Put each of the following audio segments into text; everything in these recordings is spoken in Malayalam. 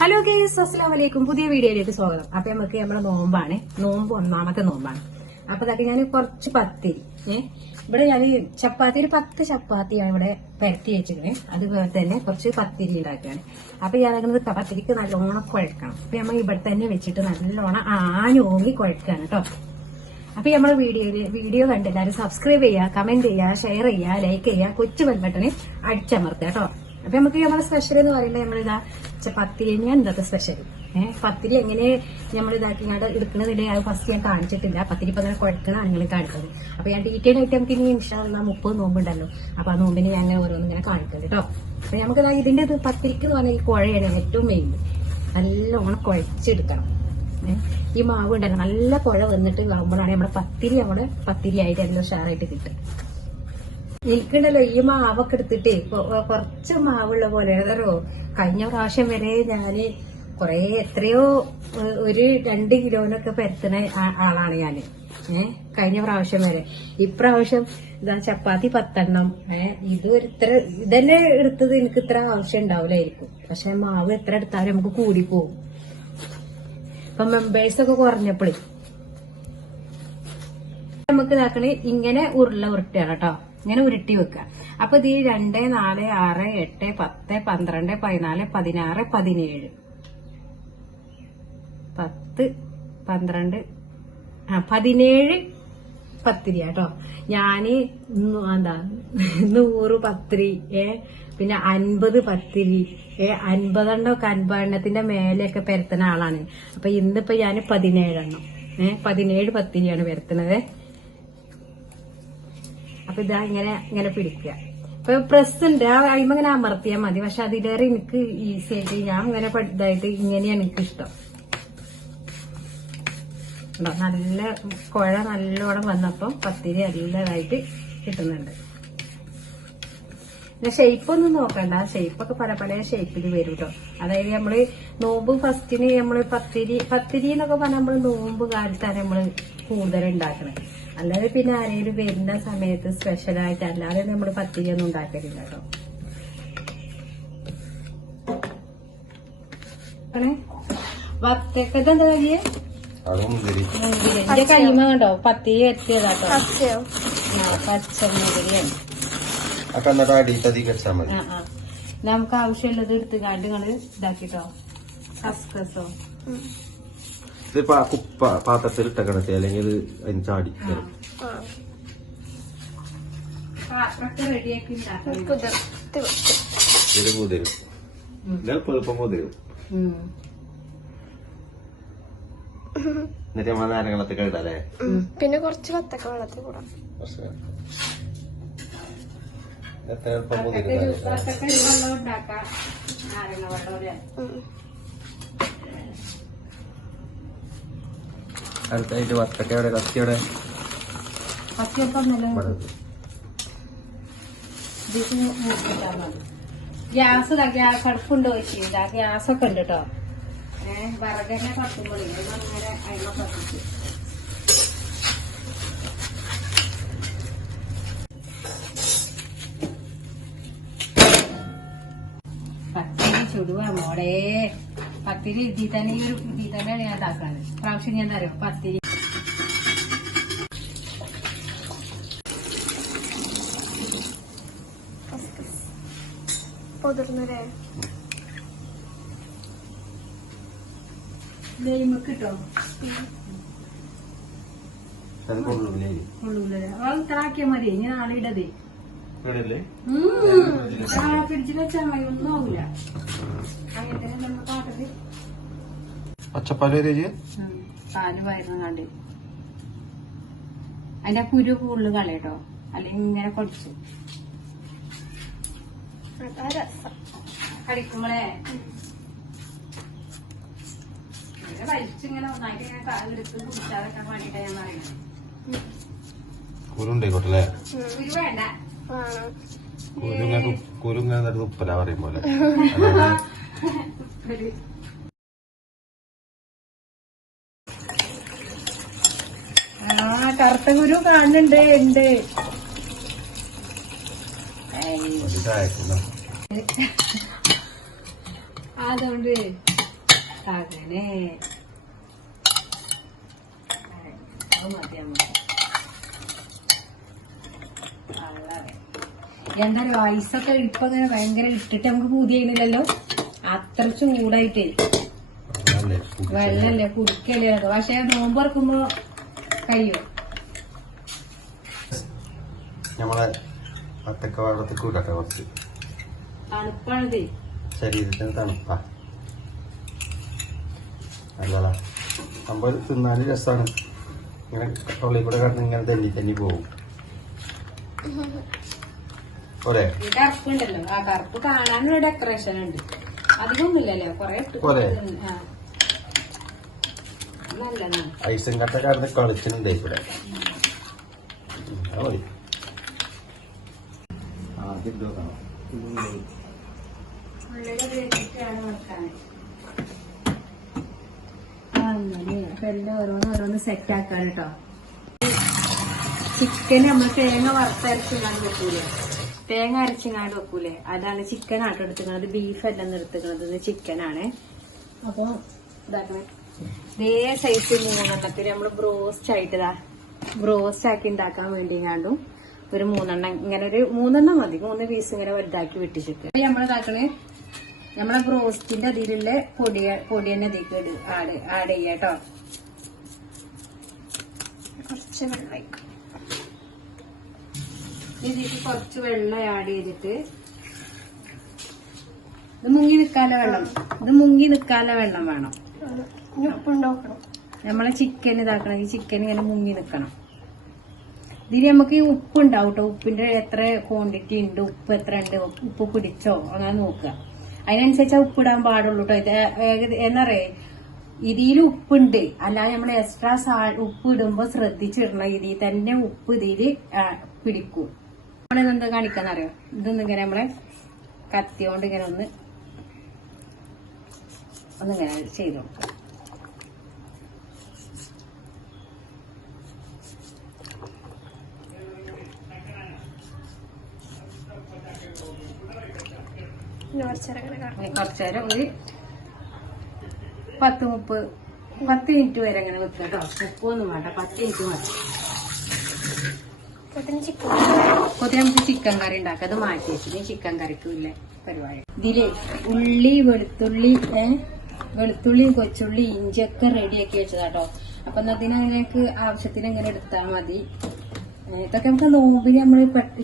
ഹലോ ഗൈസ്, അസ്സലാമു അലൈക്കും. പുതിയ വീഡിയോയിലേക്ക് സ്വാഗതം. അപ്പൊ നമുക്ക് നമ്മുടെ നോമ്പാണ്. നോമ്പ് ഒന്നാമത്തെ നോമ്പാണ്. അപ്പൊ അതൊക്കെ ഞാൻ കുറച്ച് പത്തിരി ഇവിടെ ഞാൻ ചപ്പാത്തി ഒരു 10 ചപ്പാത്തിയാണ് ഇവിടെ പരത്തി വെച്ചിരിക്കുന്നത്. അതുപോലെ തന്നെ കുറച്ച് പത്തിരി ഉണ്ടാക്കുകയാണ്. അപ്പൊ ഞാനത് പത്തിരിക്ക് നല്ലോണം കുഴക്കണം. അപ്പൊ നമ്മൾ ഇവിടെ തന്നെ വെച്ചിട്ട് നല്ലോണം ആഞ്ഞോങ്ങി കുഴക്കുകയാണ് കേട്ടോ. അപ്പൊ നമ്മളെ വീഡിയോ കണ്ട് എല്ലാവരും സബ്സ്ക്രൈബ് ചെയ്യുക, കമന്റ് ചെയ്യുക, ഷെയർ ചെയ്യുക, ലൈക്ക് ചെയ്യുക, കൊച്ചു ബെൽ ബട്ടണ് അടിച്ചമർത്തുക കേട്ടോ. അപ്പൊ നമുക്ക് നമ്മളെ സ്പെഷ്യൽ എന്ന് പറയുമ്പോൾ നമ്മളിതാ പത്തിരി തന്നെയാണ് ഇന്നത്തെ സ്പെഷ്യൽ. പത്തിരി എങ്ങനെ നമ്മൾ ഇതാക്കിങ്ങാണ്ട് എടുക്കണതില്ലേ അത് ഫസ്റ്റ് ഞാൻ കാണിച്ചിട്ടില്ല. പത്തിരി ഇപ്പൊ അങ്ങനെ കുഴക്കണമാണ് നിങ്ങൾ കാണിച്ചത്. അപ്പൊ ഞാൻ ഡീറ്റെയിൽ ആയിട്ട് നമുക്ക് ഇനി ഇൻഷാല്ലാ 30 നോമ്പുണ്ടല്ലോ. അപ്പൊ ആ നോമ്പിന് ഞാൻ അങ്ങനെ ഓരോന്നും ഇങ്ങനെ കാണിക്കുന്നത് കേട്ടോ. അപ്പൊ നമുക്ക് ഇതിന്റെ പത്തിരിക്ക് എന്ന് പറഞ്ഞാൽ ഈ കുഴയാണ് ഏറ്റവും മെയിൻ. നല്ലോണം കുഴച്ചെടുക്കണം. ഈ മാവ് ഉണ്ടല്ലോ നല്ല കുഴ വന്നിട്ട് ആകുമ്പോഴാണ് നമ്മുടെ പത്തിരി ആയിട്ട് എല്ലാം ഉഷാറായിട്ട് കിട്ടും. എനിക്കുണ്ടല്ലോ ഈ മാവൊക്കെ എടുത്തിട്ട് കുറച്ച് മാവുള്ള പോലെ ഏതോ കഴിഞ്ഞ പ്രാവശ്യം വരെ ഞാന് എത്രയോ ഒരു 2 കിലോനൊക്കെ പരത്തുന്ന ആളാണ് ഞാന്. കഴിഞ്ഞ പ്രാവശ്യം വരെ. ഇപ്രാവശ്യം ഇതാ ചപ്പാത്തി 10 എണ്ണം. ഇതന്നെ എടുത്തത് എനിക്ക് ഇത്ര ആവശ്യം ഉണ്ടാവില്ലായിരിക്കും. പക്ഷെ മാവ് എത്ര എടുത്താലും നമുക്ക് കൂടിപ്പോകും. ഇപ്പൊ മെമ്പേഴ്സ് ഒക്കെ കുറഞ്ഞപ്പോഴേ നമുക്ക് ഇതാക്കണേ ഇങ്ങനെ ഉരുട്ടുകയാണ് കേട്ടോ. ഇങ്ങനെ ഉരുട്ടി വെക്കുക. അപ്പൊ ഇത് 2, 4, 6, 8, 10, 12, 14, 16, 17 10, 12, 17 പത്തിരി കേട്ടോ. ഞാന് 100 പത്തിരി പിന്നെ 50 പത്തിരി 50 എണ്ണമൊക്കെ 50 എണ്ണത്തിന്റെ മേലെയൊക്കെ പരത്തുന്ന ആളാണ്. അപ്പൊ ഇന്നിപ്പോ ഞാൻ 17 എണ്ണം 17 പത്തിരിയാണ് പരത്തുന്നത്. അപ്പൊ ഇതാ ഇങ്ങനെ പിടിക്കുക. ഇപ്പൊ പ്രസ് ഉണ്ട്, ഇങ്ങനെ അമർത്തിയാൽ മതി. പക്ഷെ അതിലേറെ എനിക്ക് ഈസി ആയിട്ട് ഞാൻ ഇങ്ങനെ ഇതായിട്ട് ഇങ്ങനെയാണ് എനിക്ക് ഇഷ്ടം. നല്ല കുഴ നല്ലോണം വന്നപ്പം പത്തിരി നല്ലതായിട്ട് കിട്ടുന്നുണ്ട്. പിന്നെ ഷെയ്പ്പൊന്നും നോക്കണ്ട, ഷെയ്പ്പൊക്കെ പല ഷെയ്പ്പിൽ വരും കേട്ടോ. അതായത് നമ്മള് നോമ്പ് ഫസ്റ്റിന് നമ്മള് പത്തിരി എന്നൊക്കെ പറഞ്ഞാൽ നമ്മള് നോമ്പ് കാലത്താണ് നമ്മള് കൂടുതൽ ഉണ്ടാക്കണത്. അല്ലാതെ പിന്നെ ആരെങ്കിലും വരുന്ന സമയത്ത് സ്പെഷ്യലായിട്ട് അല്ലാതെ നമ്മൾ പത്തിരി ഒന്നും ഉണ്ടാക്കലില്ല കേട്ടോ. വത്തക്കത് എന്താ കഴിയേ എന്റെ കൈമ കണ്ടോ പത്തിരി എത്തിയതാട്ടോ. പച്ചമുന്തിരിയാണ്. നമുക്ക് ആവശ്യമുള്ളത് എടുത്ത് കാണ്ട് നിങ്ങള് ഇതാക്കിട്ടോ. കസ്കസോ പാത്രത്തിൽ ഇട്ടക്കണത്തെ അല്ലെങ്കിൽ അതിന് ചാടി പാത്രമൊക്കെ റെഡിയാക്കി എളുപ്പം കുതിരും. എന്നിട്ട് നമ്മളെ നാരങ്ങളൊക്കെ ഇടല്ലേ. പിന്നെ കുറച്ച് വത്തക്ക വെള്ളത്തിൽ കൂടാം. വെള്ളം ഉണ്ടാക്കാം. നാരങ്ങ വെള്ളം അടുത്തായിട്ട് വത്തക്കയുടെ കത്തിയുടെ ഗ്യാസ് കടുപ്പുണ്ടോ വെച്ചില്ല. ഗ്യാസൊക്കെ ഉണ്ട് കേട്ടോ. വിറകന്നെ കത്തുമ്പോഴേ അങ്ങനെ അയിമ കത്തിച്ചു. പത്തിരി ചുടുവാ മോളെ. പത്തിരി ഇതിൽ തന്നെയാണ് ഞാൻ ഉണ്ടാക്കാറ്. പ്രാവശ്യം ഞാൻ തരാം പത്തിരി കിട്ടോ. ഇതാക്കിയാ മതി. ഞാൻ നാളെ ഇടതേ ഫ്രിഡ്ജിൽ വെച്ചാൽ മതി. ഒന്നും ആവില്ല. അങ്ങനെ തന്നെ നമ്മൾ പാട്ടത് പച്ചപ്പാല് പാല് വരുന്ന കണ്ട് അതിന്റെ കുരു കൂടുതൽ കളയട്ടോ. അല്ലെങ്കിൽ ഇങ്ങനെ കൊടിച്ചു കടിക്കുമ്പോളേ വലിച്ചിങ്ങനെ ഒന്നായിട്ട് ഇങ്ങനെ എടുത്ത് കുടിച്ചാതൊക്കെ വേണ്ടിട്ടാ ഞാൻ പറയുന്നത്. കുരുണ്ടായിക്കോട്ടല്ലേ. കുരു വേണ്ട. കുരുങ്ങനെ ഉപ്പല പറയും പോലെ. കറുത്ത കുരു കാണുന്നുണ്ട്. ഉണ്ട് അതുകൊണ്ട് അങ്ങനെ അത് മതി നമുക്ക്. എന്താ ഐസൊക്കെ ഇപ്പൊ ഇങ്ങനെ ഭയങ്കര ഇട്ടിട്ട് നമുക്ക് പൂതിയായിരുന്നില്ലല്ലോ. അത്ര ചൂടായിട്ടേ വെള്ളല്ലേ കുടിക്കല്ലേ. പക്ഷെ നോമ്പ് തുറക്കുമ്പോ കഴിയോ നമ്മളെ വത്തക്ക വെള്ളത്തിൽ കൂടട്ടെ. കുറച്ച് തണുപ്പാണിത്, ശരീരത്തിന് തണുപ്പാ. അല്ലടാ സംഭവം തിന്നാല് രസമാണ്. ഇങ്ങനെ തൊള്ളിൽ കൂടെ കിടന്ന് ഇങ്ങനെ തെന്നി പോകും പോലെ. ഈ കറുപ്പുണ്ടല്ലോ, ആ കറുപ്പ് കാണാനൊരു ഡെക്കറേഷൻ ഉണ്ട്. അധികമൊന്നുമില്ലല്ലോ, കൊറേ പോലെ നല്ലതാണ്. ഐസും കട്ട കിടന്ന് കളിച്ചിട്ടുണ്ട് ഇവിടെ. മതി ആദ്യം നോക്കണം. എല്ലാം ഓരോന്ന് സെറ്റ് ആക്കാൻ കേട്ടോ. ചിക്കൻ നമ്മൾ തേങ്ങ വറുത്തരച്ചിങ്ങാണ്ട് വെക്കൂലേ, തേങ്ങ അരച്ചിങ്ങാണ്ട് വെക്കൂലേ, അതാണ് ചിക്കൻ ആട്ടോ എടുത്തുക്കുന്നത്. ബീഫ് എല്ലാം എടുത്തുക്കുന്നത് ചിക്കനാണ്. അപ്പൊ ഇതാക്കണേ, ഇതേ സൈസ് 3 നമ്മള് ബ്രോസ്റ്റ് ആയിട്ടതാ, ബ്രോസ്റ്റ് ആക്കി ഉണ്ടാക്കാൻ വേണ്ടി കണ്ടും ഒരു 3 ഇങ്ങനെ ഒരു 3 മതി. 3 പീസ് ഇങ്ങനെ വലുതാക്കി വെട്ടിച്ചിട്ട് നമ്മളിതാക്കണേ. നമ്മളെ ബ്രോസ്റ്റിന്റെ അതിലുള്ള പൊടി തന്നെ ഇതിലേക്ക് ആഡ് ചെയ്യാട്ടോ. കുറച്ച് വെള്ളം, ഇതിലേക്ക് കുറച്ച് വെള്ളം ആഡ് ചെയ്തിട്ട് ഇത് മുങ്ങി നിൽക്കാനുള്ള വെള്ളം, ഇത് മുങ്ങി നിൽക്കാനുള്ള വെള്ളം വേണം. ഉപ്പുണ്ടാക്കണം. നമ്മളെ ചിക്കൻ ഇതാക്കണം, ഈ ചിക്കൻ ഇങ്ങനെ മുങ്ങി നിൽക്കണം. ഇതിന് നമുക്ക് ഈ ഉപ്പ് ഉണ്ടാവും കേട്ടോ. ഉപ്പിന്റെ എത്ര ക്വാണ്ടിറ്റി ഉണ്ട്, ഉപ്പ് എത്ര ഉണ്ട്, ഉപ്പ് പിടിച്ചോ അങ്ങനെ നോക്കുക. അതിനനുസരിച്ച് ഉപ്പിടാൻ പാടുള്ളൂ കേട്ടോ. ഇത് എന്താ പറയാ, ഇതിൽ ഉപ്പുണ്ട്, അല്ലാതെ നമ്മൾ എക്സ്ട്രാ ഉപ്പ് ഇടുമ്പോ ശ്രദ്ധിച്ചിടണം. ഇതിൽ തന്നെ ഉപ്പ് ഇതിൽ പിടിക്കും. നമ്മളിതെന്താ കാണിക്കാന്നറിയോ, ഇതൊന്നും ഇങ്ങനെ നമ്മളെ കത്തിയോണ്ട് ഇങ്ങനെ ഒന്നിങ്ങനെ ചെയ്ത് കൊടുക്കാം. കുറച്ചേരം ഒരു 10 മിനിറ്റ് വരെ അങ്ങനെ വെക്കുക കേട്ടോ. ഉപ്പൊന്നും വേണ്ട, 10 മിനിറ്റ് മതി. കൊതി നമുക്ക് ചിക്കൻ കറി ഉണ്ടാക്കാം. അത് മാറ്റി വെച്ചിട്ട് ചിക്കൻ കറിക്കുമില്ല പരിപാടി. ഇതില് ഉള്ളി, വെളുത്തുള്ളി, കൊച്ചുള്ളി, ഇഞ്ചിയൊക്കെ റെഡിയാക്കി വെച്ചതാട്ടോ. അപ്പൊ അതിനൊക്കെ ആവശ്യത്തിന് ഇങ്ങനെ എടുത്താൽ മതി. ഇതൊക്കെ നമുക്ക് നോമ്പിന് നമ്മൾ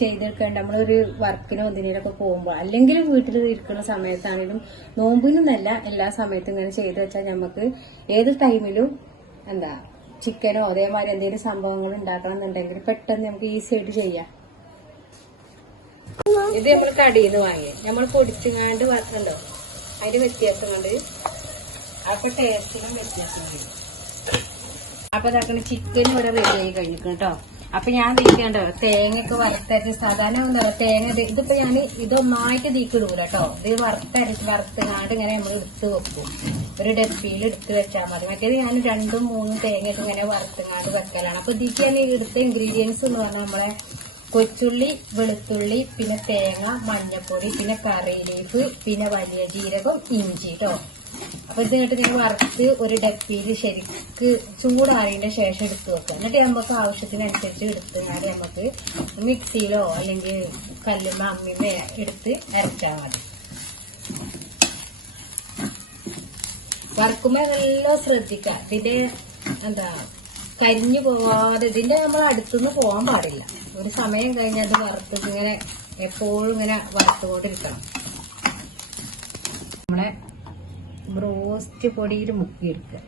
ചെയ്തെടുക്കേണ്ട. നമ്മളൊരു വർക്കിനോ എന്തിനൊക്കെ പോകുമ്പോൾ, അല്ലെങ്കിൽ വീട്ടിൽ ഇരിക്കുന്ന സമയത്താണെങ്കിലും, നോമ്പിനൊന്നല്ല എല്ലാ സമയത്തും ഇങ്ങനെ ചെയ്ത് വെച്ചാൽ നമുക്ക് ഏത് ടൈമിലും എന്താ ചിക്കനോ അതേമാതിരി എന്തെങ്കിലും സംഭവങ്ങൾ ഉണ്ടാക്കണം എന്നുണ്ടെങ്കിൽ പെട്ടെന്ന് നമുക്ക് ഈസി ആയിട്ട് ചെയ്യാം. ഇത് നമ്മൾ കടയിൽ നിന്ന് വാങ്ങി നമ്മൾ പൊടിച്ചുങ്ങാണ്ട് വറുക്കണ്ടോ, അതിന്റെ വ്യത്യാസം കൊണ്ട് അപ്പൊ ടേസ്റ്റിനും വ്യത്യാസം വരും. അപ്പൊ ഇതാക്കണ ചിക്കൻ ഇവിടെ റെഡി ആയി കഴിഞ്ഞിരിക്കും കേട്ടോ. അപ്പൊ ഞാൻ തീക്കണ്ടോ തേങ്ങയൊക്കെ വറുത്തരച്ച്, സാധാരണ എന്താ തേങ്ങ ഇതിപ്പോ ഞാൻ ഇതൊന്നായിട്ട് തീക്കിടൂല കേട്ടോ. ഇത് വറുത്തുങ്ങാണ്ട് ഇങ്ങനെ നമ്മൾ എടുത്ത് വെക്കും, ഒരു ഡപ്പിയിൽ എടുത്ത് വെച്ചാൽ മതി. മറ്റേത് ഞാൻ 2, 3 തേങ്ങയൊക്കെ ഇങ്ങനെ വറുത്തുങ്ങാണ്ട് വെക്കലാണ്. അപ്പൊ ഇതിക്ക് ഞാൻ എടുത്ത ഇൻഗ്രീഡിയൻസ് എന്ന് പറഞ്ഞാൽ നമ്മളെ കൊച്ചുള്ളി, വെളുത്തുള്ളി, പിന്നെ തേങ്ങ, മഞ്ഞപ്പൊടി, പിന്നെ കറി ലീഫ്, പിന്നെ വലിയ ജീരകം, ഇഞ്ചി കേട്ടോ. അപ്പൊ ഇത് കേട്ട് നിങ്ങൾ വറുത്ത് ഒരു ഡപ്പിയിൽ ശരിക്ക് ചൂടാറിയതിന്റെ ശേഷം എടുത്ത് വെക്കുക. എന്നിട്ട് നമുക്ക് ആവശ്യത്തിനനുസരിച്ച് എടുത്തുകൊണ്ട് നമുക്ക് മിക്സിയിലോ അല്ലെങ്കിൽ കല്ലുമ്മ അമ്മിമ്മ എടുത്ത് അരച്ചാൽ മതി. വറുക്കുമ്പോ എല്ലാം ശ്രദ്ധിക്കുക, ഇതിന്റെ എന്താ കരിഞ്ഞു പോവാതെ. ഇതിന്റെ നമ്മൾ അടുത്തുനിന്ന് പോകാൻ പാടില്ല. ഒരു സമയം കഴിഞ്ഞ് അത് വറുത്ത് ഇങ്ങനെ എപ്പോഴും ഇങ്ങനെ വറുത്തുകൊണ്ടിരിക്കണം. നമ്മളെ ബ്രോസ്റ്റ് പൊടിയിൽ മുക്കിയെടുക്കുക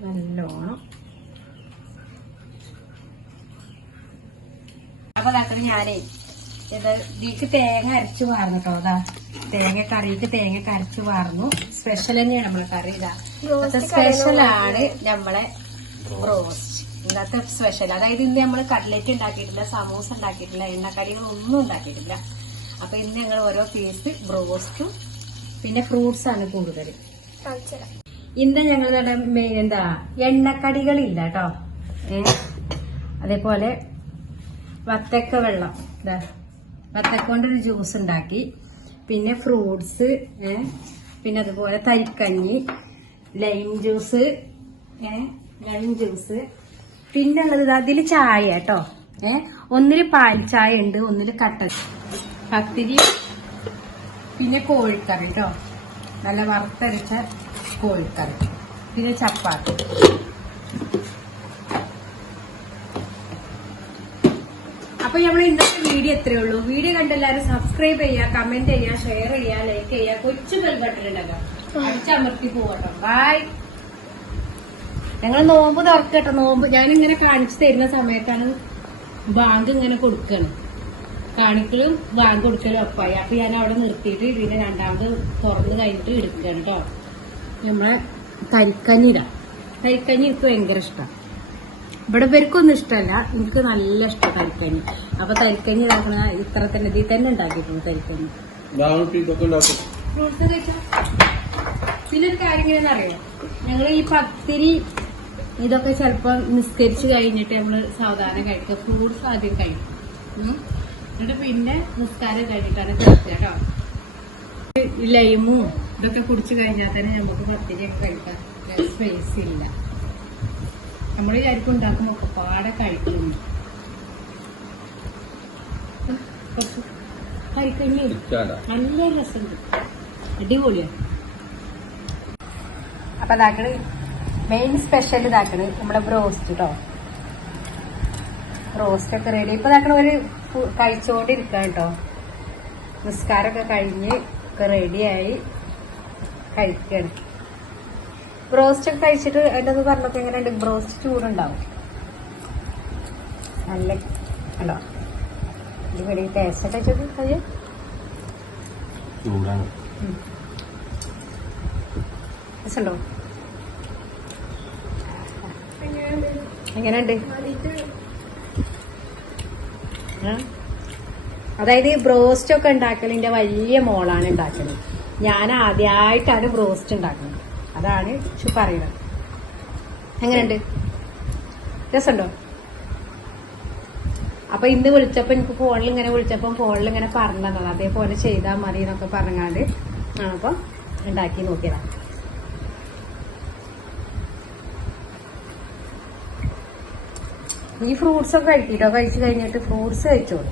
നല്ലോണം. അപ്പൊ അതാക്കണ ഞാനേ ഇതിക്ക് തേങ്ങ അരച്ചു വാർന്നു കേട്ടോ. അതാ കറിക്ക് തേങ്ങ അരച്ചു വാർന്നു. സ്പെഷ്യൽ തന്നെയാണ് നമ്മളെ കറി. ഇതാ സ്പെഷ്യലാണ് നമ്മളെ ബ്രോസ്റ്റ്. ഇന്നത്തെ സ്പെഷ്യൽ. അതായത് ഇന്ന് നമ്മള് കട്ട്ലറ്റ് ഉണ്ടാക്കിയിട്ടില്ല, സമൂസ ഉണ്ടാക്കിയിട്ടില്ല, എണ്ണക്കടികളൊന്നും ഉണ്ടാക്കിയിട്ടില്ല. അപ്പൊ ഇന്ന് ഞങ്ങൾ ഓരോ പീസ് ബ്രോസ്റ്റും പിന്നെ ഫ്രൂട്ട്സ് ആണ് കൂടുതൽ. ഇന്ന് ഞങ്ങളുടെ മെയിൻ എന്താ എണ്ണക്കടികളില്ല കേട്ടോ. അതേപോലെ വത്തക്ക വെള്ളം, വത്തക്ക കൊണ്ടൊരു ജ്യൂസ് ഉണ്ടാക്കി, പിന്നെ ഫ്രൂട്ട്സ്, പിന്നെ അതുപോലെ തരിക്കഞ്ഞി, ലൈം ജ്യൂസ്, പിന്നെ ഉള്ളത് അതില് ചായ കേട്ടോ. ഒന്നില് പാൽ ചായ ഉണ്ട്, ഒന്നില് കട്ട പത്തിരി, പിന്നെ കോഴിക്കറി കേട്ടോ, നല്ല വറുത്തരച്ച കോഴിക്കറി, പിന്നെ ചപ്പാത്തി. അപ്പൊ നമ്മൾ ഇന്നത്തെ വീഡിയോ എത്രയേ ഉള്ളൂ. വീഡിയോ കണ്ടെല്ലാവരും സബ്സ്ക്രൈബ് ചെയ്യുക, കമന്റ് ചെയ്യുക, ഷെയർ ചെയ്യുക, ലൈക്ക് ചെയ്യുക, കൊച്ചു ബെൽ ബട്ടൺ ഉണ്ടല്ലോ അടിച്ചമർത്തി പോകട്ടോ. ബൈ. ഞങ്ങൾ നോമ്പ് തുറക്കട്ടോ. നോമ്പ് ഞാനിങ്ങനെ കാണിച്ചു തരുന്ന സമയത്താണ് ബാങ്ക് ഇങ്ങനെ കൊടുക്കണം. കാണിക്കലും ബാങ്ക് കൊടുക്കലും ഒപ്പായി. അപ്പൊ ഞാൻ അവിടെ നിർത്തിയിട്ട് ഇതിന്റെ രണ്ടാമത് തുറന്ന് കഴിഞ്ഞിട്ട് എടുക്കുകയാണ് കേട്ടോ. നമ്മളെ തരിക്കഞ്ഞി ഇടാം. തരിക്കഞ്ഞി എനിക്ക് ഭയങ്കര ഇഷ്ടമാണ്. ഇവിടെ ഇവർക്കൊന്നും ഇഷ്ടമല്ല, എനിക്ക് നല്ല ഇഷ്ടം തരിക്കഞ്ഞി. അപ്പൊ തരിക്കഞ്ഞി ഇതാക്കണ ഇത്ര തന്നെ ഇതിൽ തന്നെ ഉണ്ടാക്കിയിട്ടുണ്ട് തരിക്കഞ്ഞി. ഫ്രൂട്ട്സ് കഴിച്ചാ പിന്നെ ഒരു കാര്യം ഇങ്ങനെ അറിയാം, ഞങ്ങൾ ഈ പത്തിരി ഇതൊക്കെ ചിലപ്പോ നിസ്കരിച്ച് കഴിഞ്ഞിട്ട് നമ്മള് സാവധാനം കഴിക്കുക. ഫ്രൂട്ട്സ് ആദ്യം കഴിക്കും, എന്നിട്ട് പിന്നെ നിസ്കാരം കഴിഞ്ഞിട്ടാണ് കഴിക്കുക കേട്ടോ. ലൈമും ഇതൊക്കെ കുടിച്ചു കഴിഞ്ഞാൽ തന്നെ നമുക്ക് പത്തിരിയൊക്കെ കഴിക്കാൻ സ്പേസ് ഇല്ല. നമ്മൾ വിചാരിക്കും ഉണ്ടാക്കുമ്പോ ഒക്കെ പാടെ കഴിക്കുന്നു. കഴിക്കഞ്ഞി നല്ല രസമുണ്ട്, അടിപൊളിയാണ്. അപ്പൊ ഇതാക്കണ് മെയിൻ സ്പെഷ്യൽ ഇതാക്കണ് നമ്മുടെ ബ്രോസ്റ്റ് കേട്ടോ. റോസ്റ്റ് ഒക്കെ റെഡി. ഇപ്പൊ ഇതാക്കണ ഒരു കഴിച്ചുകൊണ്ടിരിക്കുക കേട്ടോ. നിസ്കാരമൊക്കെ കഴിഞ്ഞ് ഒക്കെ റെഡിയായി കഴിക്കുകയാണ്. ബ്രോസ്റ്റ് ഒക്കെ കഴിച്ചിട്ട് എൻ്റെ ഒന്ന് പറഞ്ഞപ്പോ എങ്ങനെയുണ്ട്? ബ്രോസ്റ്റ് ചൂടുണ്ടാവും, നല്ല ഉണ്ടോ? അടിപൊളി ടേസ്റ്റ് ഒക്കെ വെച്ചത് കഴിയും. രസമുണ്ടോ? എങ്ങനെയുണ്ട്? അതായത് ബ്രോസ്റ്റ് ഒക്കെ ഉണ്ടാക്കലിന്റെ വലിയ മോളാണ് ഉണ്ടാക്കുന്നത്. ഞാൻ ആദ്യമായിട്ടാണ് ബ്രോസ്റ്റ് ഉണ്ടാക്കുന്നത്, അതാണ് പറയുന്നത്. എങ്ങനെയുണ്ട്? രസമുണ്ടോ? അപ്പൊ ഇന്ന് വിളിച്ചപ്പോ എനിക്ക് ഫോണിൽ ഇങ്ങനെ പറഞ്ഞതാണ് അതേപോലെ ചെയ്താൽ മതി എന്നൊക്കെ പറഞ്ഞാണ്ട് അപ്പൊ ഉണ്ടാക്കി നോക്കിയതാ. ഈ ഫ്രൂട്ട്സ് ഒക്കെ കഴിക്കിട്ടോ. കഴിച്ചു കഴിഞ്ഞിട്ട് ഫ്രൂട്ട്സ് കഴിച്ചോളൂ.